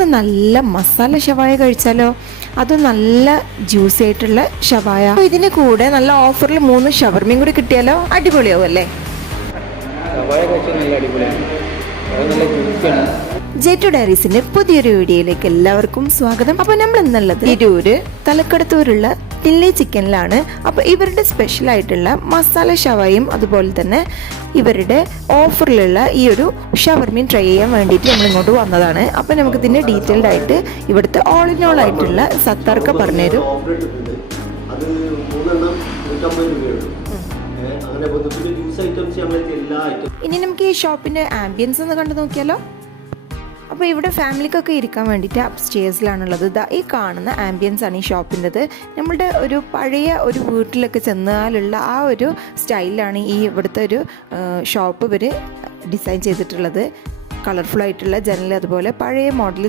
നമുക്കിത് നല്ല മസാല ഷവായ കഴിച്ചാലോ, അത് നല്ല ജ്യൂസി ആയിട്ടുള്ള ഷവായ. ഇതിന് കൂടെ നല്ല ഓഫറിൽ 3 ഷവർമയും കൂടി കിട്ടിയാലോ അടിപൊളിയാവും അല്ലേ. ജെറ്റു ഡയറീസിന്റെ പുതിയൊരു വീഡിയോയിലേക്ക് എല്ലാവർക്കും സ്വാഗതം. അപ്പോൾ നമ്മൾ ഇന്നുള്ളത് തിരൂര് തലക്കടത്തൂരുള്ള ടില്ലി ചിക്കനിലാണ്. അപ്പോൾ ഇവരുടെ സ്പെഷ്യൽ ആയിട്ടുള്ള മസാല ഷവായും അതുപോലെ തന്നെ ഇവരുടെ ഓഫറിലുള്ള ഈ ഒരു ഷവർമയും ട്രൈ ചെയ്യാൻ വേണ്ടിയിട്ട് നമ്മൾ ഇങ്ങോട്ട് വന്നതാണ്. അപ്പോൾ നമുക്ക് ഇതിന്റെ ഡീറ്റെയിൽഡ് ആയിട്ട് ഇവിടുത്തെ ഓൾ ഇൻ ഓൾ ആയിട്ടുള്ള സത്താർക്ക പറഞ്ഞുതരും. ഇനി നമുക്ക് ഈ ഷോപ്പിന്റെ ആംബിയൻസ് ഒന്ന് കണ്ടു നോക്കിയാലോ. അപ്പോൾ ഇവിടെ ഫാമിലിക്കൊക്കെ ഇരിക്കാൻ വേണ്ടിയിട്ട് അപ്സ്റ്റേഴ്സിലാണുള്ളത്. ഈ കാണുന്ന ആംബിയൻസ് ആണ് ഈ ഷോപ്പിൻ്റെത്. നമ്മളുടെ ഒരു പഴയ ഒരു വീട്ടിലൊക്കെ ചെന്നാലുള്ള ആ ഒരു സ്റ്റൈലാണ് ഈ ഇവിടുത്തെ ഒരു ഷോപ്പ് ഇവർ ഡിസൈൻ ചെയ്തിട്ടുള്ളത്. കളർഫുൾ ആയിട്ടുള്ള ജനൽ, അതുപോലെ പഴയ മോഡൽ